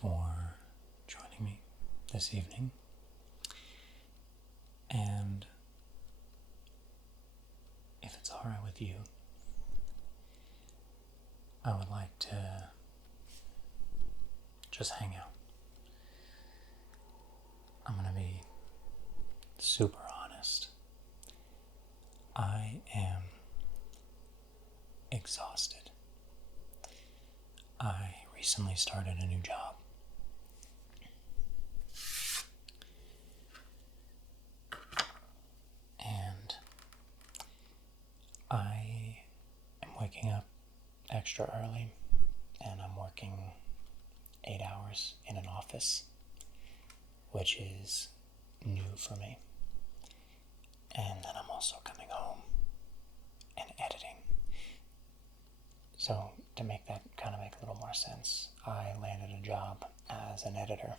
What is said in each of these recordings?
for joining me this evening. And if it's alright with you, I would like to just hang out. I'm going to be super honest. I am exhausted. I recently started a new job. And I am waking up extra early, and I'm working 8 hours in an office, which is new for me. And then I'm also coming home and editing. So to make that kind of make a little more sense, I landed a job as an editor,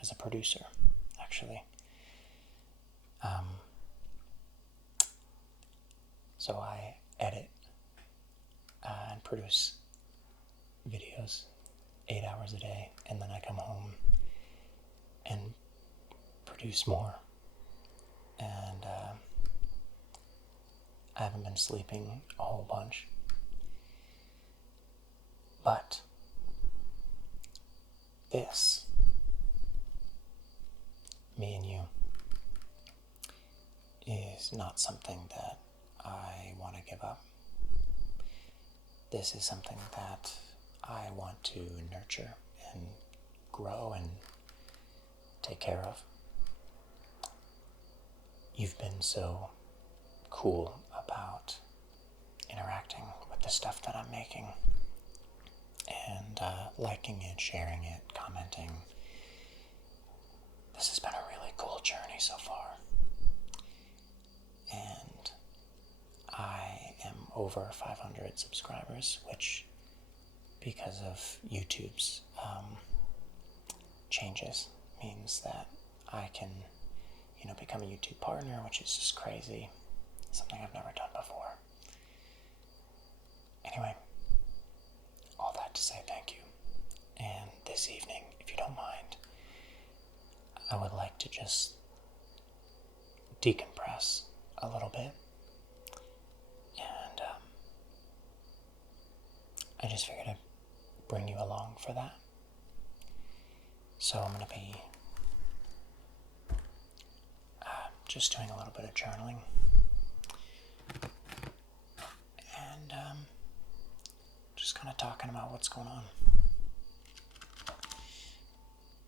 as a producer, actually. So I edit and produce videos 8 hours a day, and then I come home and produce more. And I haven't been sleeping a whole bunch. But this, me and you, is not something that I want to give up. This is something that I want to nurture and grow and take care of. You've been so cool about interacting with the stuff that I'm making and liking it, sharing it, commenting. This has been a really cool journey so far. And I am over 500 subscribers, which, because of YouTube's changes, means that I can, become a YouTube partner, which is just crazy. Something I've never done before. Anyway, all that to say thank you. And this evening, if you don't mind, I would like to just decompress a little bit. And I just figured I'd bring you along for that. So I'm going to be just doing a little bit of journaling. And just kind of talking about what's going on.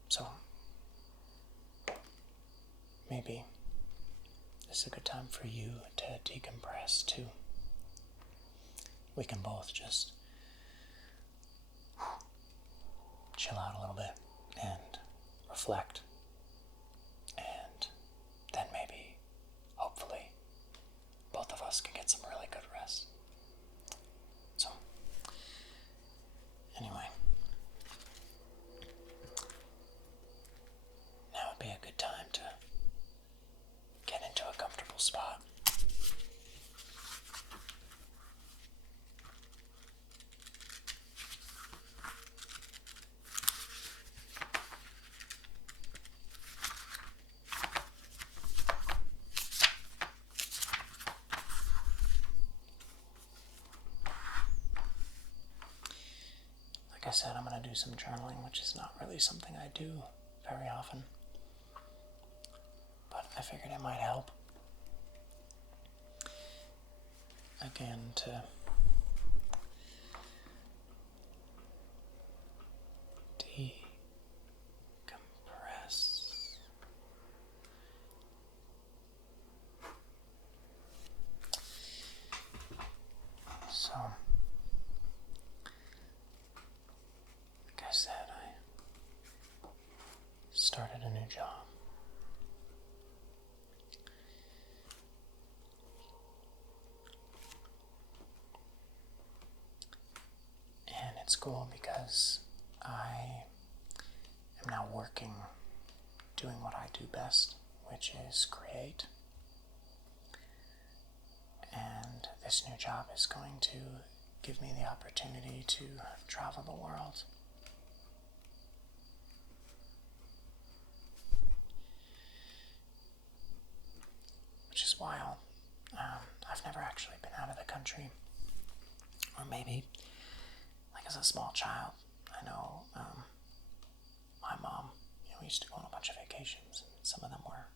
So maybe this is a good time for you to decompress too. We can both just chill out a little bit and reflect. And then maybe, hopefully, both of us can get some really good rest. So, anyway, now would be a good time to get into a comfortable spot. Like I said, I'm going to do some journaling, which is not really something I do very often. But I figured it might help. Again, to decompress. So, like I said, I started a new job. And it's cool because I am now working, doing what I do best, which is create. And this new job is going to give me the opportunity to travel the world. while. I've never actually been out of the country, or maybe, like as a small child, I know my mom, we used to go on a bunch of vacations. Some of them were,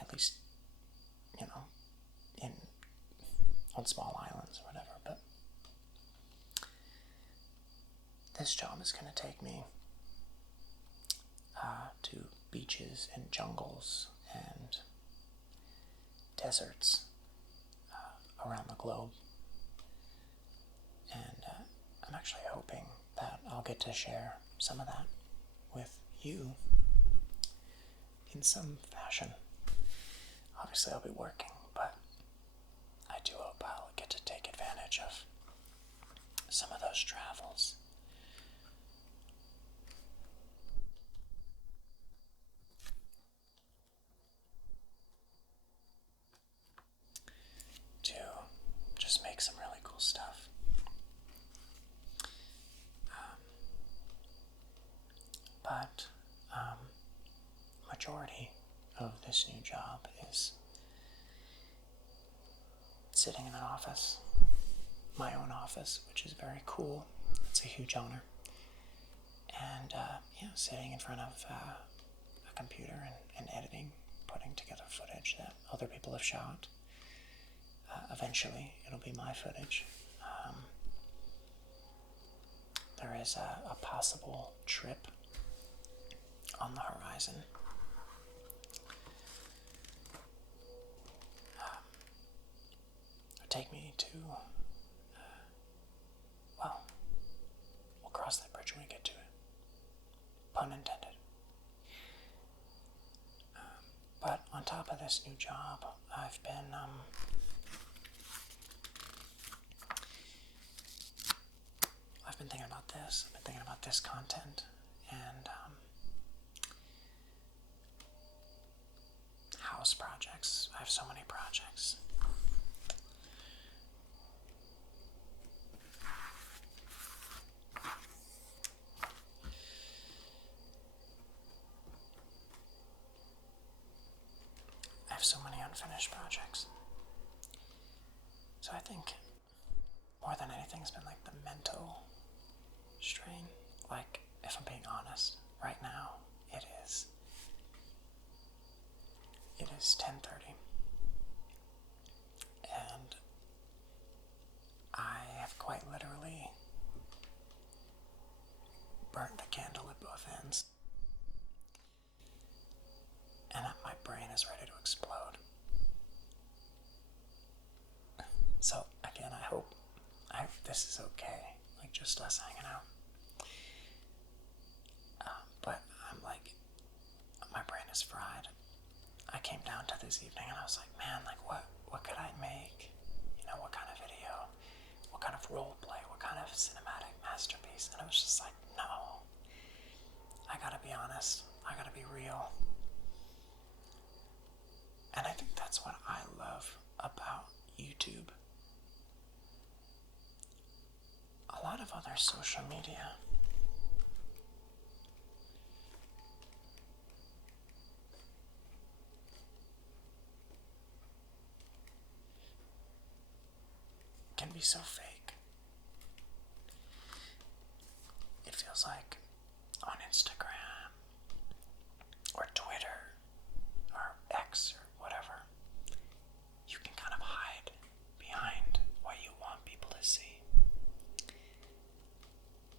at least, in on small islands or whatever. But this job is going to take me to beaches and jungles and deserts around the globe. And I'm actually hoping that I'll get to share some of that with you in some fashion. Obviously, I'll be working, but I do hope I'll get to take advantage of some of those travels. To just make some really cool stuff. But majority of this new job is sitting in an office, my own office, which is very cool. It's a huge honor. And sitting in front of a computer and editing, putting together footage that other people have shot. Eventually, it'll be my footage. There is a possible trip on the horizon. It would take me to, we'll cross that bridge when we get to it. Pun intended. But on top of this new job, I've been thinking about this. I've been thinking about this content, and house projects. I have so many projects. I have so many unfinished projects. So I think more than anything it's been like the mental strain. Like, if I'm being honest, right now it is 10:30, and I have quite literally burnt the candle at both ends, and my brain is ready to explode. So again, I hope this is okay, like just us hanging out. But I'm like, my brain is fried. I came down to this evening and I was like, man, like what could I make? What kind of video? What kind of role play? What kind of cinematic masterpiece? And I was just like, no. I gotta be honest. I gotta be real. And I think that's what I love about YouTube. A lot of other social media can be so fake. It feels like on Instagram or Twitter or X or whatever, you can kind of hide behind what you want people to see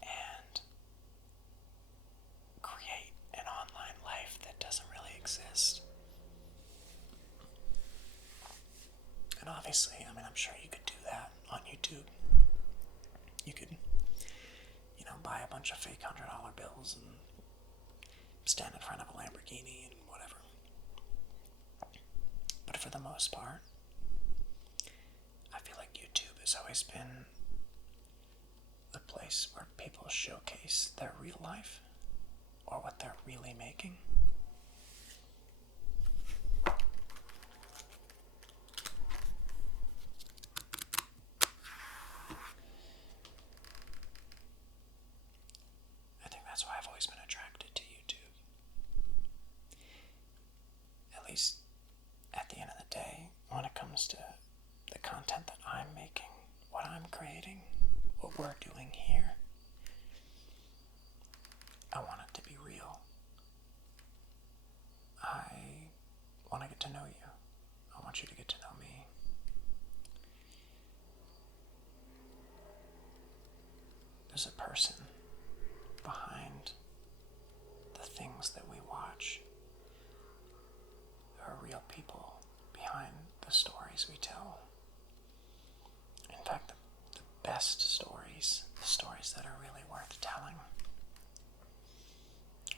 and create an online life that doesn't really exist. And obviously, I'm sure you could do that on YouTube. You could, buy a bunch of fake $100 bills and stand in front of a Lamborghini and whatever. But for the most part, I feel like YouTube has always been the place where people showcase their real life or what they're really making. I think that's why I've always been attracted to YouTube. At least at the end of the day, we're doing here, I want it to be real. I want to get to know you. I want you to get to know me. There's a person behind the things that we watch. There are real people behind the stories we tell. In fact, the best stories, the stories that are really worth telling,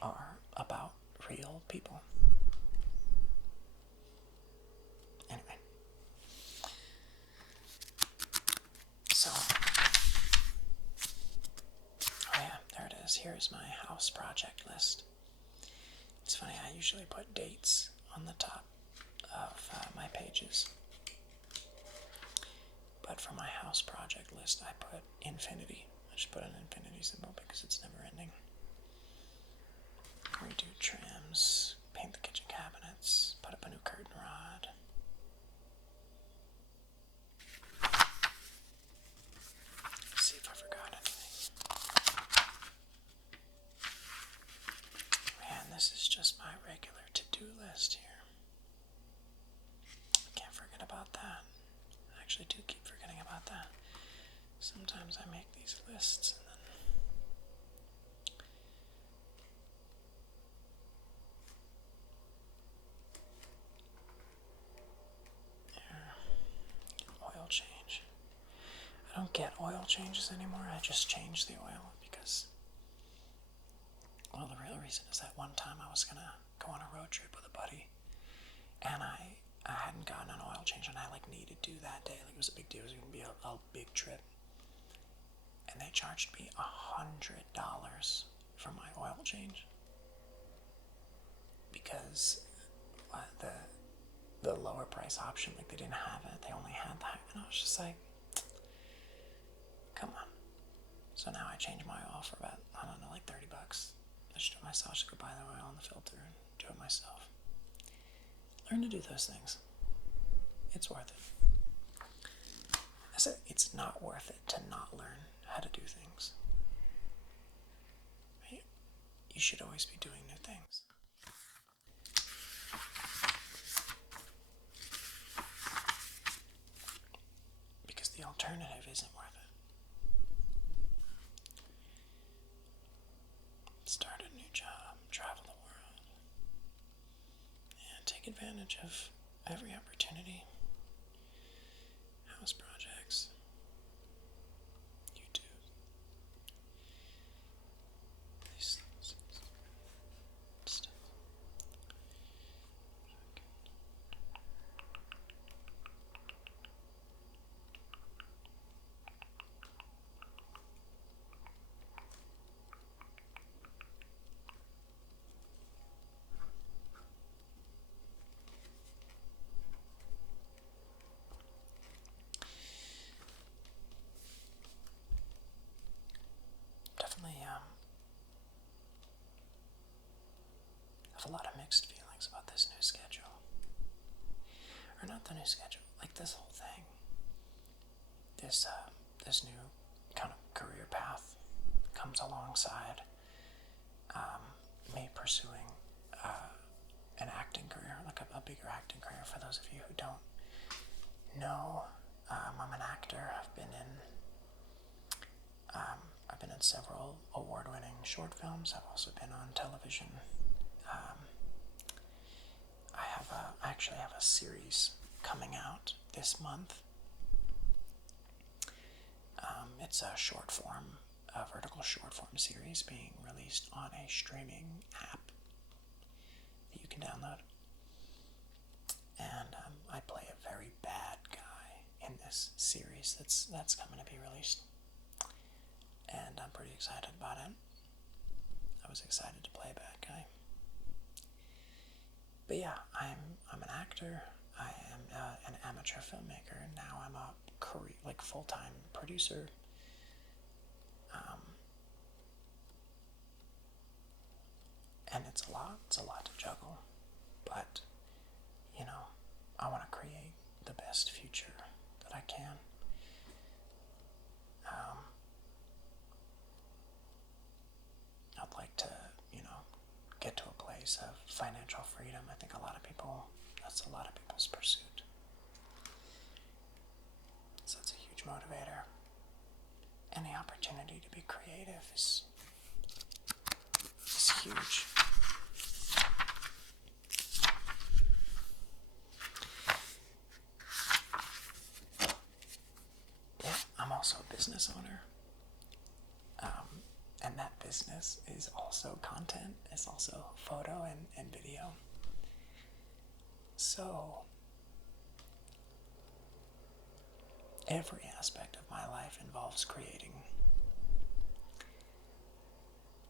are about real people. Anyway, so, oh yeah, there it is. Here's my house project list. It's funny, I usually put dates on the top of my pages. But for my house project list, I put infinity. I just put an infinity symbol because it's never ending. Redo trims, paint the kitchen cabinets, put up a new curtain rod. See if I forgot anything. Man, this is just my regular to-do list here. Can't forget about that. I actually do keep forgetting about that. Sometimes I make these lists and then oil change. I don't get oil changes anymore. I just change the oil because, well, the real reason is that one time I was going to go on a road trip with a buddy, and I hadn't gotten an oil change, and I needed to that day. It was a big deal. It was going to be a big trip. And they charged me $100 for my oil change because the lower price option, they didn't have it. They only had that. And I was just like, come on. So now I change my oil for about, I don't know, $30. I just do it myself. I just go buy the oil and the filter and do it myself. Learn to do those things. It's worth it. I said it's not worth it to not learn how to do things. Right? You should always be doing new things. Because the alternative isn't worth it. Start a new job, travel the world, and take advantage of every opportunity. House projects, YouTube, these things, stuff. Definitely have a lot of mixed feelings about this new schedule. Or not the new schedule, this whole thing. This new kind of career path comes alongside me pursuing an acting career, a bigger acting career. For those of you who don't know, I'm an actor. I've been in several award-winning short films. I've also been on television. I actually have a series coming out this month. It's a vertical short form series being released on a streaming app that you can download. And I play a very bad guy in this series that's coming to be released. And I'm pretty excited about it. I was excited to play a bad guy. But yeah, I'm an actor. I am an amateur filmmaker, and now I'm a full-time producer. And it's a lot to juggle. But, I want to create the best future that I can. financial freedom. I think that's a lot of people's pursuit. So it's a huge motivator. Any opportunity to be creative is huge. Yeah, I'm also a business owner. And that business is also content. It's also photo and video. So every aspect of my life involves creating.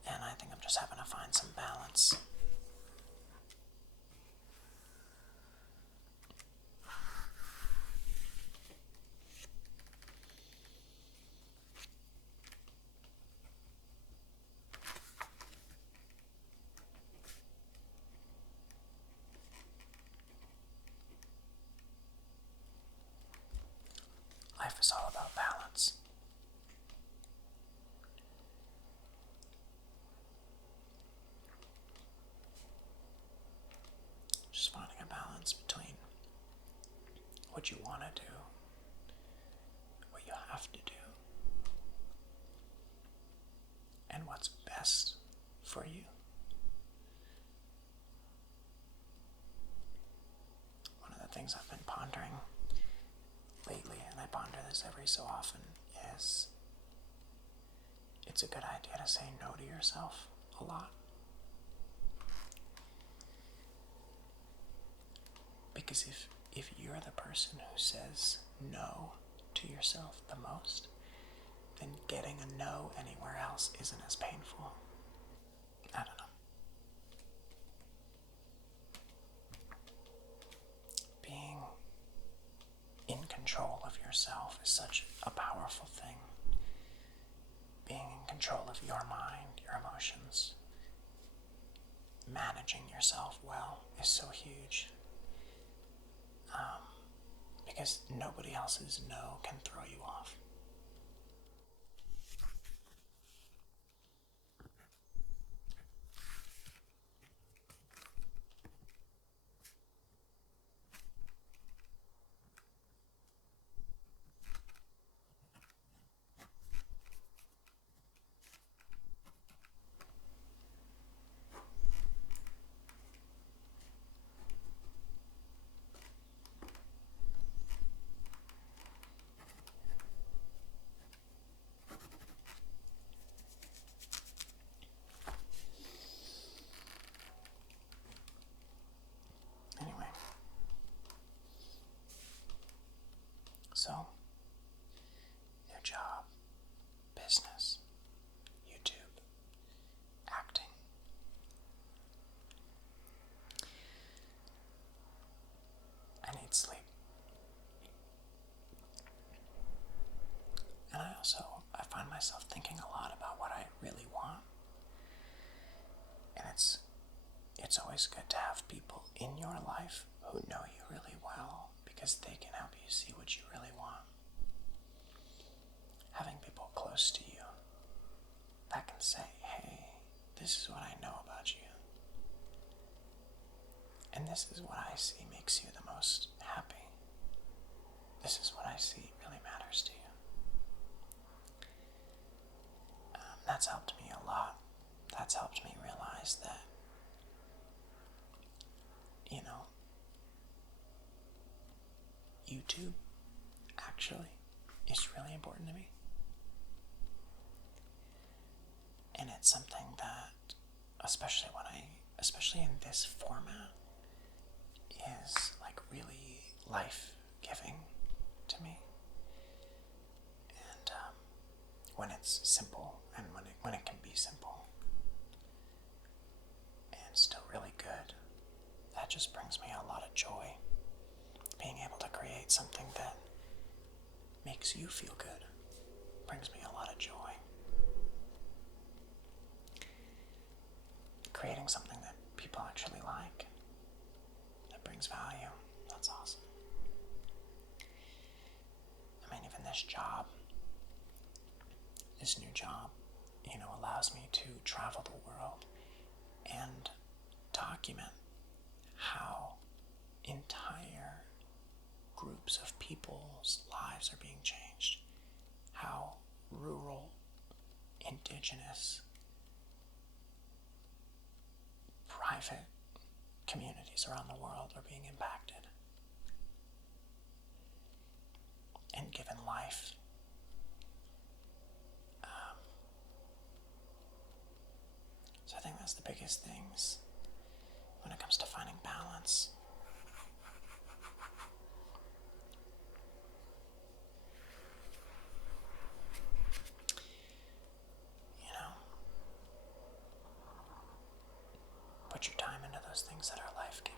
And I think I'm just having to find some balance. Life is all about balance. Just finding a balance between what you want to do, what you have to do, and what's best for you. One of the things I've been pondering lately, and I ponder this every so often, is it's a good idea to say no to yourself a lot. Because if you're the person who says no to yourself the most, then getting a no anywhere else isn't as painful. I don't know. Being in control of yourself is such a powerful thing. Being in control of your mind, your emotions, managing yourself well is so huge. Because nobody else's no can throw you off. Anyway, so, new job, business, YouTube, acting. I need sleep. And I find myself thinking a lot about what I really want. And it's always good to have people in your life who know you really well, because they can help you see what you really want. Having people close to you that can say, hey, this is what I know about you. And this is what I see makes you the most happy. This is what I see really matters to you. That's helped me a lot. That's helped me realize that, YouTube actually is really important to me. And it's something that, especially in this format, is like really life-giving to me. And when it's simple, and when it can be simple and still really good, that just brings me a lot of joy. Being able to create something that makes you feel good brings me a lot of joy. Creating something that people actually like, that brings value, that's awesome. I mean, even this new job, allows me to travel the world and document how entire groups of people's lives are being changed, how rural, indigenous, private communities around the world are being impacted and given life. So I think that's the biggest things when it comes to finding balance. You know, put your time into those things that are life-giving.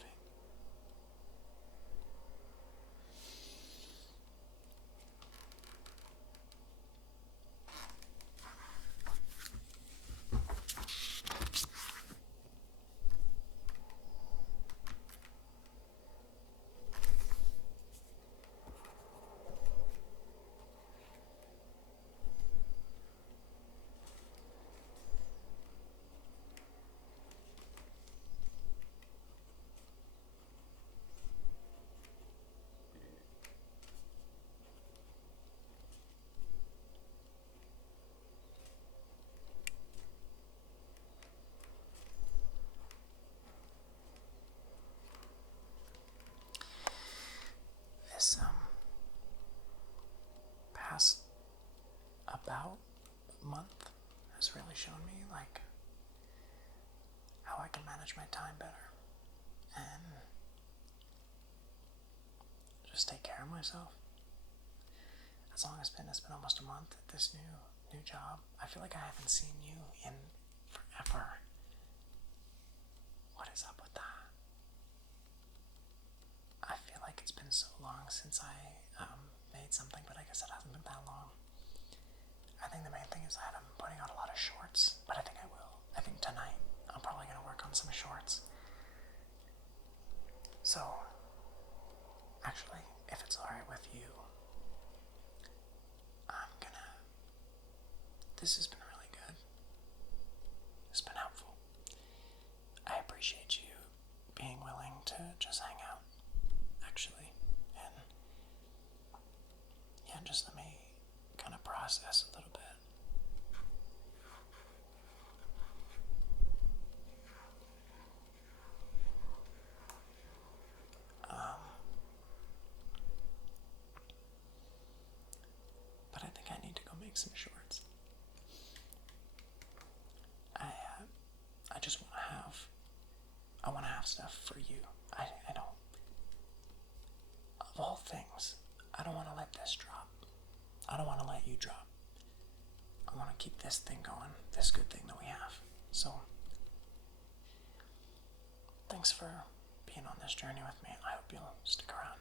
This past about month has really shown me like how I can manage my time better and just take care of myself. As long as it's been almost a month at this new job. I feel like I haven't seen you in forever. What is up with that? I feel like it's been so long since I made something, but I guess it hasn't been that long. I think the main thing is I haven't been putting out a lot of shorts, but I think I will. I think tonight I'm probably going to work on some shorts. So, actually, if it's alright with you, this has been really good. It's been helpful. I appreciate you being willing to just hang out, actually, and yeah, just let me kind of process a little bit. But I think I need to go make some shorts. I just want to have stuff for you. I don't, of all things, I don't want to let this drop. I don't want to let you drop. I want to keep this thing going, this good thing that we have. So, thanks for being on this journey with me. I hope you'll stick around.